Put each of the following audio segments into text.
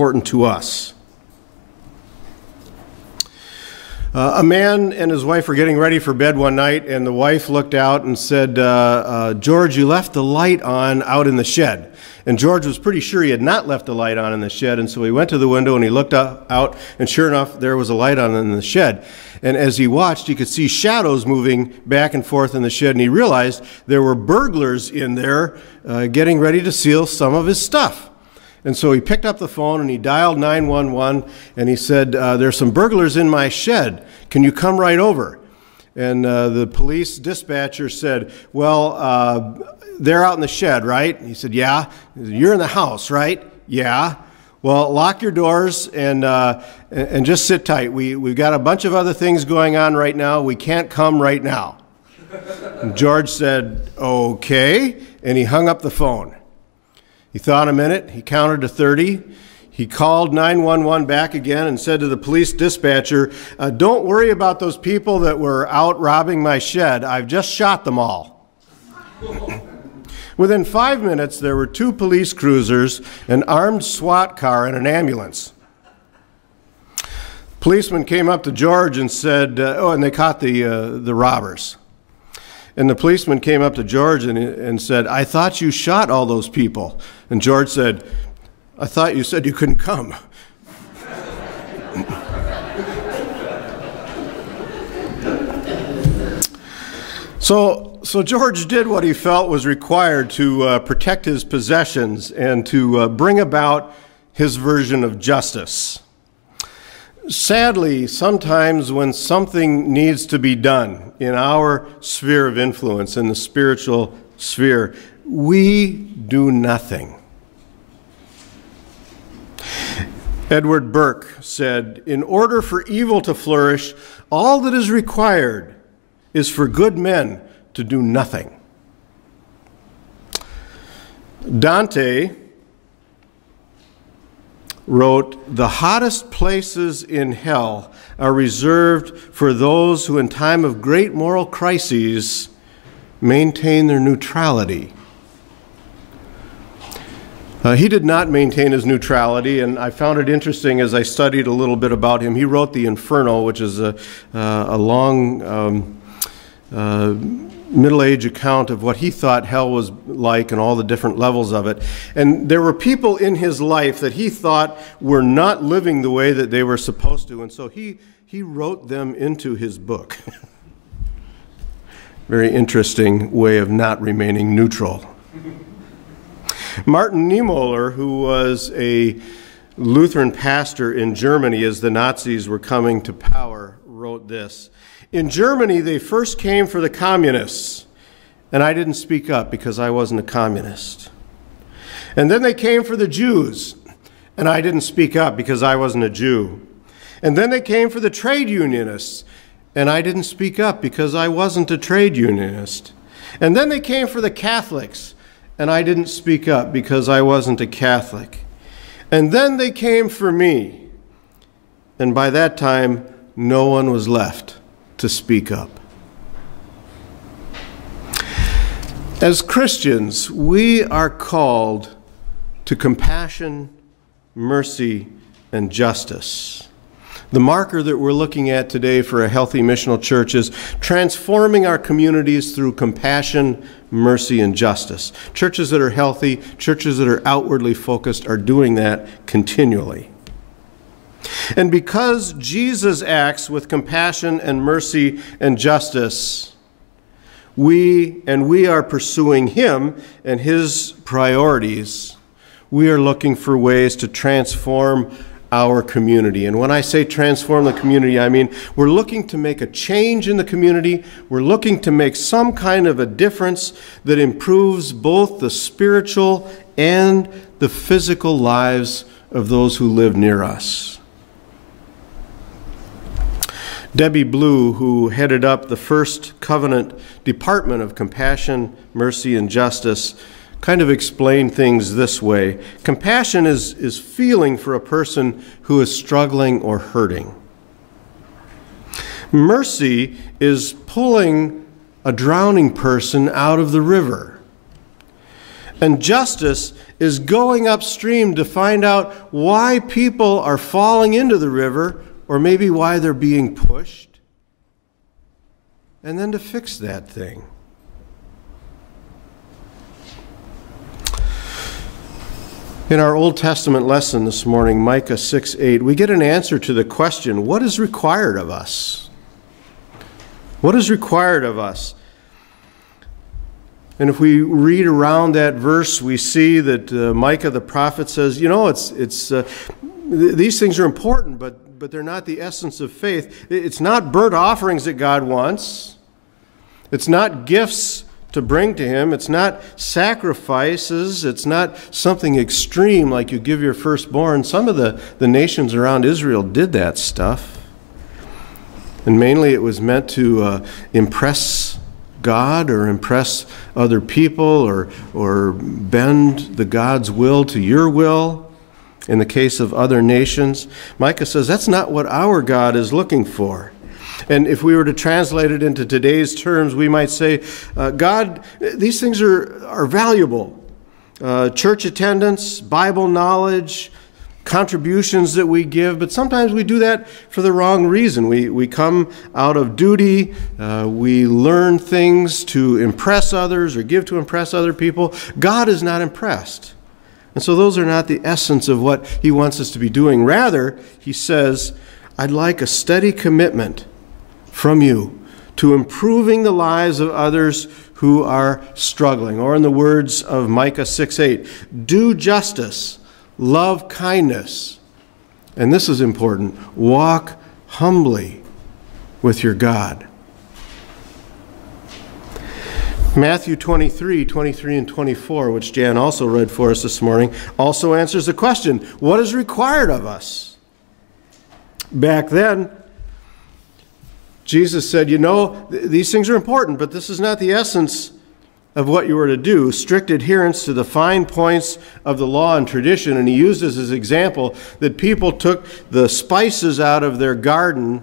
important to us. A man and his wife were getting ready for bed one night, and the wife looked out and said, George, you left the light on out in the shed. And George was pretty sure he had not left the light on in the shed, and so he went to the window and he looked out, and sure enough, there was a light on in the shed. And as he watched, he could see shadows moving back and forth in the shed, and he realized there were burglars in there getting ready to steal some of his stuff. And so he picked up the phone and he dialed 911 and he said, there's some burglars in my shed. Can you come right over? And the police dispatcher said, well, they're out in the shed, right? He said, yeah. You're in the house, right? Yeah. Well, lock your doors and just sit tight. We've got a bunch of other things going on right now. We can't come right now. And George said, okay. And he hung up the phone. He thought a minute, he counted to 30, he called 911 back again and said to the police dispatcher, don't worry about those people that were out robbing my shed, I've just shot them all. Within 5 minutes, there were 2 police cruisers, an armed SWAT car, and an ambulance. Policeman came up to George and said, and they caught the robbers. And the policeman came up to George and said, I thought you shot all those people. And George said, I thought you said you couldn't come. So George did what he felt was required to protect his possessions and to bring about his version of justice. Sadly, sometimes when something needs to be done in our sphere of influence, in the spiritual sphere, we do nothing. Edward Burke said, in order for evil to flourish, all that is required is for good men to do nothing. Dante wrote, the hottest places in hell are reserved for those who in time of great moral crises maintain their neutrality. He did not maintain his neutrality, and I found it interesting as I studied a little bit about him. He wrote the Inferno, which is a long middle-age account of what he thought hell was like and all the different levels of it. And there were people in his life that he thought were not living the way that they were supposed to, and so he wrote them into his book. Very interesting way of not remaining neutral. Martin Niemöller, who was a Lutheran pastor in Germany as the Nazis were coming to power, wrote this. In Germany, they first came for the communists, and I didn't speak up because I wasn't a communist. And then they came for the Jews, and I didn't speak up because I wasn't a Jew. And then they came for the trade unionists, and I didn't speak up because I wasn't a trade unionist. And then they came for the Catholics, and I didn't speak up because I wasn't a Catholic. And then they came for me, and by that time, no one was left to speak up. As Christians, we are called to compassion, mercy, and justice. The marker that we're looking at today for a healthy missional church is transforming our communities through compassion, mercy, and justice. Churches that are healthy, churches that are outwardly focused are doing that continually. And because Jesus acts with compassion and mercy and justice, we are pursuing him and his priorities. We are looking for ways to transform our community. And when I say transform the community, I mean we're looking to make a change in the community. We're looking to make some kind of a difference that improves both the spiritual and the physical lives of those who live near us. Debbie Blue, who headed up the First Covenant Department of Compassion, Mercy, and Justice, kind of explained things this way. Compassion is feeling for a person who is struggling or hurting. Mercy is pulling a drowning person out of the river. And justice is going upstream to find out why people are falling into the river, or maybe why they're being pushed, and then to fix that thing. In our Old Testament lesson this morning, Micah 6:8, we get an answer to the question, what is required of us? What is required of us? And if we read around that verse, we see that Micah the prophet says, these things are important, but they're not the essence of faith. It's not burnt offerings that God wants. It's not gifts to bring to him. It's not sacrifices. It's not something extreme like you give your firstborn. Some of the nations around Israel did that stuff. And mainly it was meant to impress God or impress other people or bend the God's will to your will in the case of other nations. Micah says that's not what our God is looking for. And if we were to translate it into today's terms, we might say, God, these things are valuable. Church attendance, Bible knowledge, contributions that we give, but sometimes we do that for the wrong reason. We come out of duty, we learn things to impress others or give to impress other people. God is not impressed. And so those are not the essence of what he wants us to be doing. Rather, he says, I'd like a steady commitment from you to improving the lives of others who are struggling. Or in the words of Micah 6:8, do justice, love kindness, and this is important, walk humbly with your God. Matthew 23 and 24, which Jan also read for us this morning, also answers the question, what is required of us? Back then, Jesus said, these things are important, but this is not the essence of what you were to do. Strict adherence to the fine points of the law and tradition. And he used as his example that people took the spices out of their garden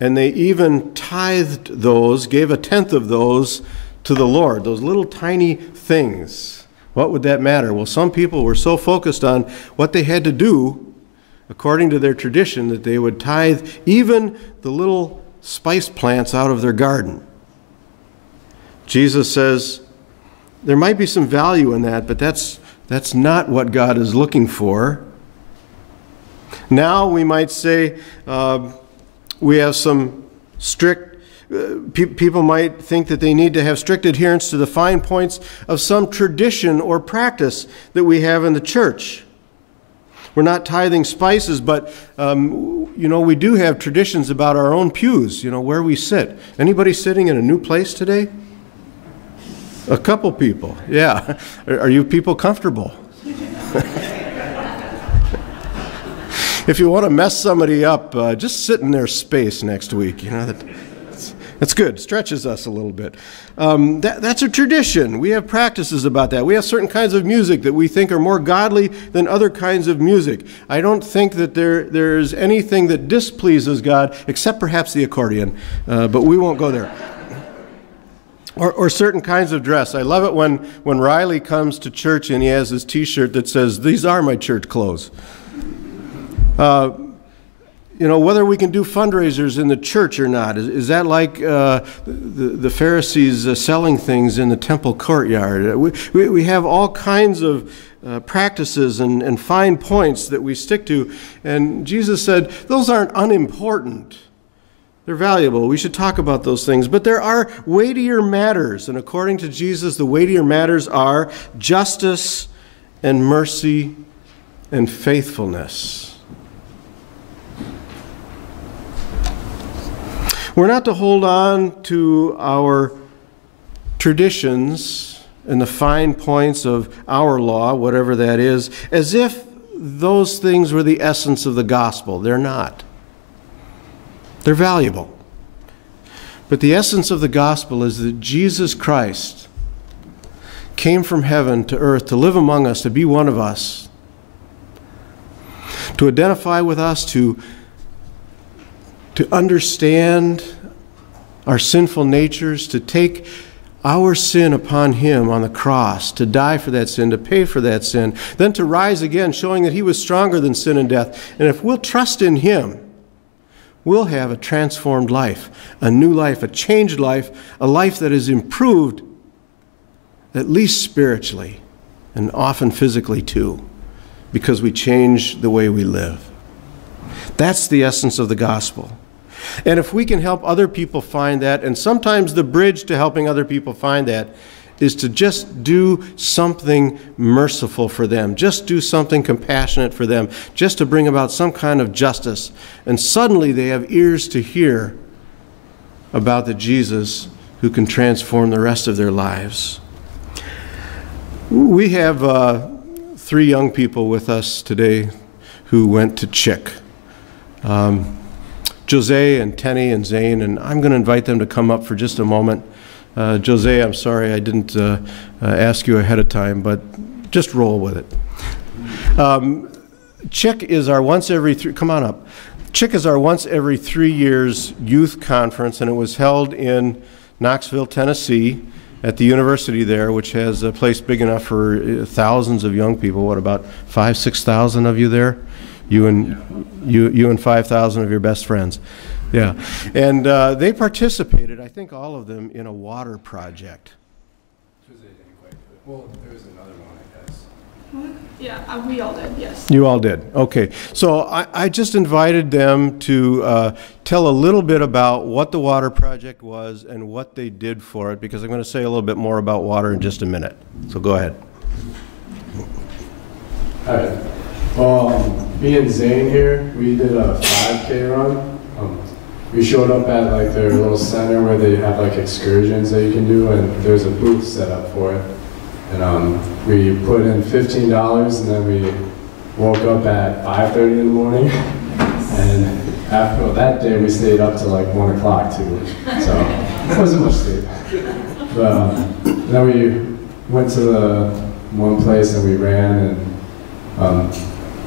and they even tithed those, gave 1/10 of those to the Lord, those little tiny things. What would that matter? Well, some people were so focused on what they had to do according to their tradition that they would tithe even the little spice plants out of their garden. Jesus says there might be some value in that, but that's not what God is looking for. Now we might say we have some strict, people might think that they need to have strict adherence to the fine points of some tradition or practice that we have in the church. We're not tithing spices, but, we do have traditions about our own pews, where we sit. Anybody sitting in a new place today? A couple people, yeah. Are you people comfortable? If you want to mess somebody up, just sit in their space next week. That's good. Stretches us a little bit. That's a tradition. We have practices about that. We have certain kinds of music that we think are more godly than other kinds of music. I don't think that there's anything that displeases God, except perhaps the accordion, but we won't go there. Or certain kinds of dress. I love it when Riley comes to church and he has his T-shirt that says, "These are my church clothes." Whether we can do fundraisers in the church or not. Is that like the Pharisees selling things in the temple courtyard? We have all kinds of practices and fine points that we stick to. And Jesus said, those aren't unimportant. They're valuable. We should talk about those things. But there are weightier matters. And according to Jesus, the weightier matters are justice and mercy and faithfulness. We're not to hold on to our traditions and the fine points of our law, whatever that is, as if those things were the essence of the gospel. They're not. They're valuable. But the essence of the gospel is that Jesus Christ came from heaven to earth to live among us, to be one of us, to identify with us, to understand our sinful natures, to take our sin upon him on the cross, to die for that sin, to pay for that sin, then to rise again, showing that he was stronger than sin and death. And if we'll trust in him, we'll have a transformed life, a new life, a changed life, a life that is improved, at least spiritually, and often physically too, because we change the way we live. That's the essence of the gospel. And if we can help other people find that, and sometimes the bridge to helping other people find that is to just do something merciful for them, just do something compassionate for them, just to bring about some kind of justice. And suddenly they have ears to hear about the Jesus who can transform the rest of their lives. We have 3 young people with us today who went to Chick. Jose and Tenny and Zane, and I'm going to invite them to come up for just a moment. Jose, I'm sorry I didn't ask you ahead of time, but just roll with it. Chick is our once every 3 years youth conference, and it was held in Knoxville, Tennessee, at the university there, which has a place big enough for thousands of young people. What, about 6,000 of you there? You and 5,000 of your best friends. Yeah. And they participated, I think all of them, in a water project. Well, there was another one, I guess. Yeah, we all did, yes. You all did. Okay. So I just invited them to tell a little bit about what the water project was and what they did for it, because I'm going to say a little bit more about water in just a minute. So go ahead. All right. Well, me and Zane here, we did a 5K run. We showed up at like their little center where they have like excursions that you can do, and there's a booth set up for it. And we put in $15, and then we woke up at 5:30 in the morning. And after that day, we stayed up till like 1 o'clock too. So it wasn't much sleep. But then we went to the one place and we ran, and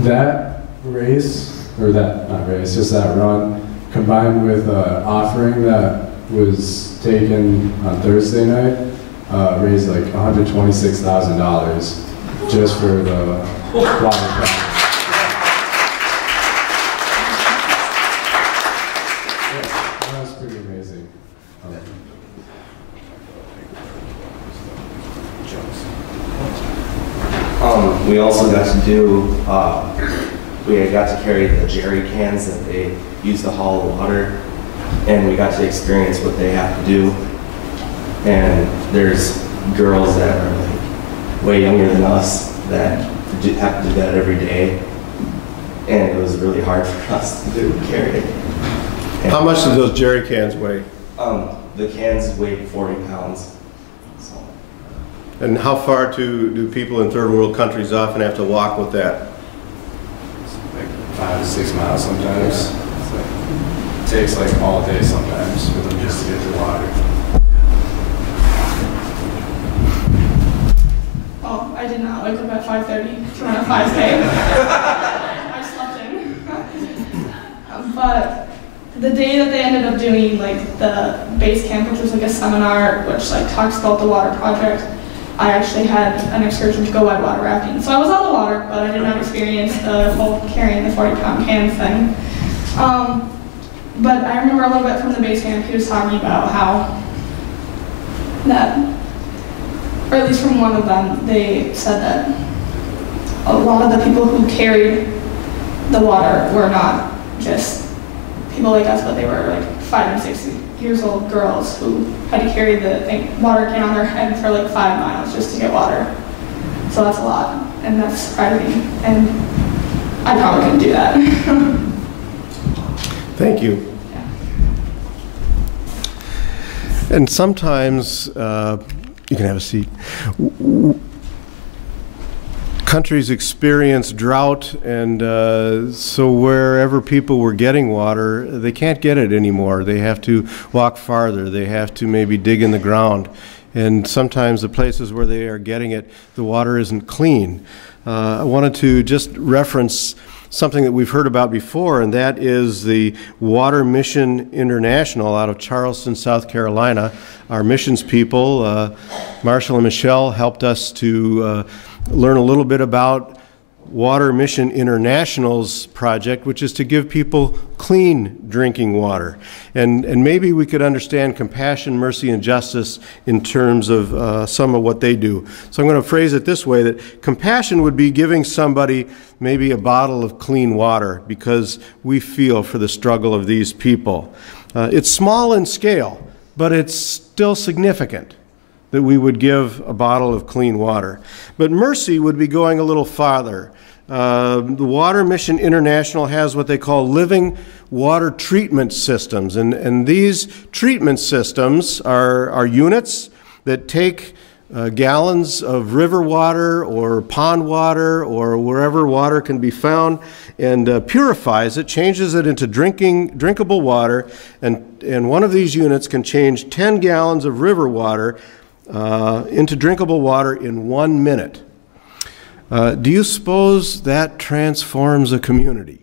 that race, or that, not race, just that run, combined with an offering that was taken on Thursday night, raised like $126,000 just for the water project. Yeah, that was pretty amazing. We also got to do, we got to carry the jerry cans that they use to haul the water, and we got to experience what they have to do. And there's girls that are like way younger than us that have to do that every day, and it was really hard for us to carry it. And How much do those jerry cans weigh? the cans weigh 40 pounds. And how far do people in third world countries often have to walk with that? It's like 5 to 6 miles sometimes. It takes like all day sometimes for them just to get the water. Oh, I did not wake up at 5:30 to run a 5K. I slept in. But the day that they ended up doing like the base camp, which was like a seminar which like talks about the water project, I actually had an excursion to go whitewater rafting. So I was on the water, but I did not experience the whole carrying the 40-pound cans thing. But I remember a little bit from the base camp, he was talking about how that, or at least from one of them, they said that a lot of the people who carried the water were not just people like us, but they were like 5 and 6 years old girls who had to carry the water can on their head for like 5 miles just to get water. So that's a lot, and that's surprising, and I probably couldn't do that. Thank you. Yeah. And sometimes, you can have a seat. Countries experience drought, and so wherever people were getting water, they can't get it anymore. They have to walk farther. They have to maybe dig in the ground. And sometimes the places where they are getting it, the water isn't clean. I wanted to just reference something that we've heard about before, and that is the Water Mission International out of Charleston, South Carolina. Our missions people, Marshall and Michelle, helped us to learn a little bit about Water Mission International's project, which is to give people clean drinking water. And maybe we could understand compassion, mercy, and justice in terms of some of what they do. So I'm going to phrase it this way, that compassion would be giving somebody maybe a bottle of clean water because we feel for the struggle of these people. It's small in scale, but it's still significant that we would give a bottle of clean water. But mercy would be going a little farther. The Water Mission International has what they call living water treatment systems. And these treatment systems are units that take gallons of river water or pond water or wherever water can be found and purifies it, changes it into drinkable water. And one of these units can change 10 gallons of river water into drinkable water in 1 minute. Do you suppose that transforms a community?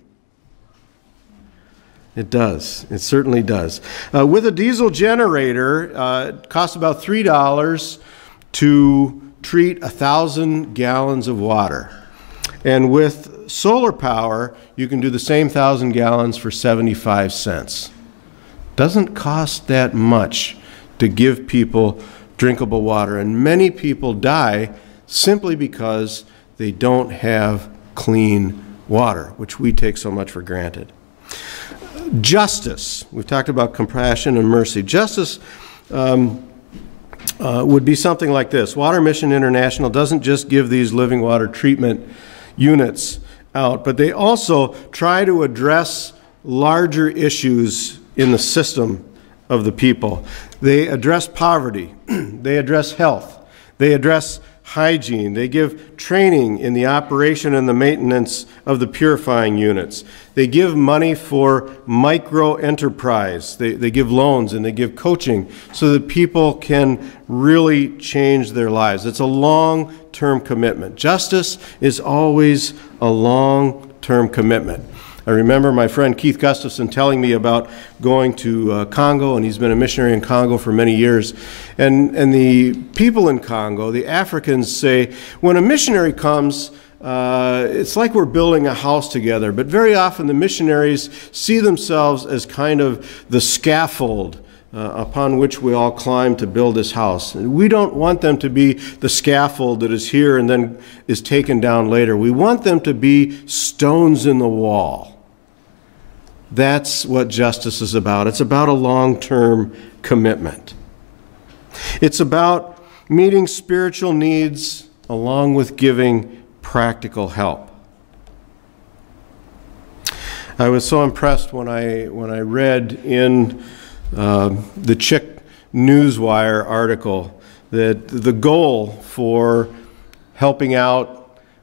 It does. It certainly does. With a diesel generator, it costs about $3 to treat 1,000 gallons of water. And with solar power, you can do the same 1,000 gallons for 75 cents. Doesn't cost that much to give people drinkable water. And many people die simply because they don't have clean water, which we take so much for granted. Justice. We've talked about compassion and mercy. Justice would be something like this. Water Mission International doesn't just give these living water treatment units out, but they also try to address larger issues in the system of the people. They address poverty. They address health. They address hygiene. They give training in the operation and the maintenance of the purifying units. They give money for micro enterprise. They give loans and they give coaching so that people can really change their lives. It's a long-term commitment. Justice is always a long-term commitment. I remember my friend Keith Gustafson telling me about going to Congo, and he's been a missionary in Congo for many years. And the people in Congo, the Africans, say, when a missionary comes, it's like we're building a house together. But very often the missionaries see themselves as kind of the scaffold upon which we all climb to build this house. And we don't want them to be the scaffold that is here and then is taken down later. We want them to be stones in the wall. That's what justice is about. It's about a long-term commitment. It's about meeting spiritual needs along with giving practical help. I was so impressed when I read in the Chick Newswire article that the goal for helping out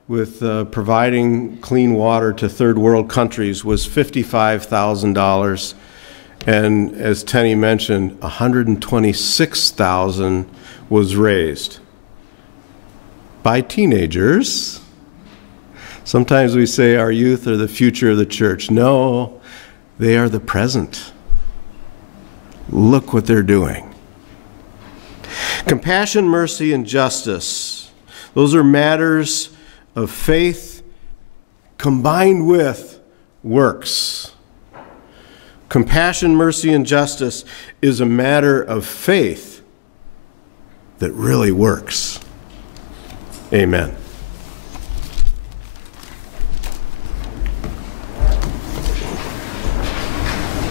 with providing clean water to third world countries was $55,000. And as Tenny mentioned, $126,000 was raised by teenagers. Sometimes we say our youth are the future of the church. No, they are the present. Look what they're doing. Compassion, mercy, and justice. Those are matters of faith combined with works. Compassion, mercy, and justice is a matter of faith that really works. Amen.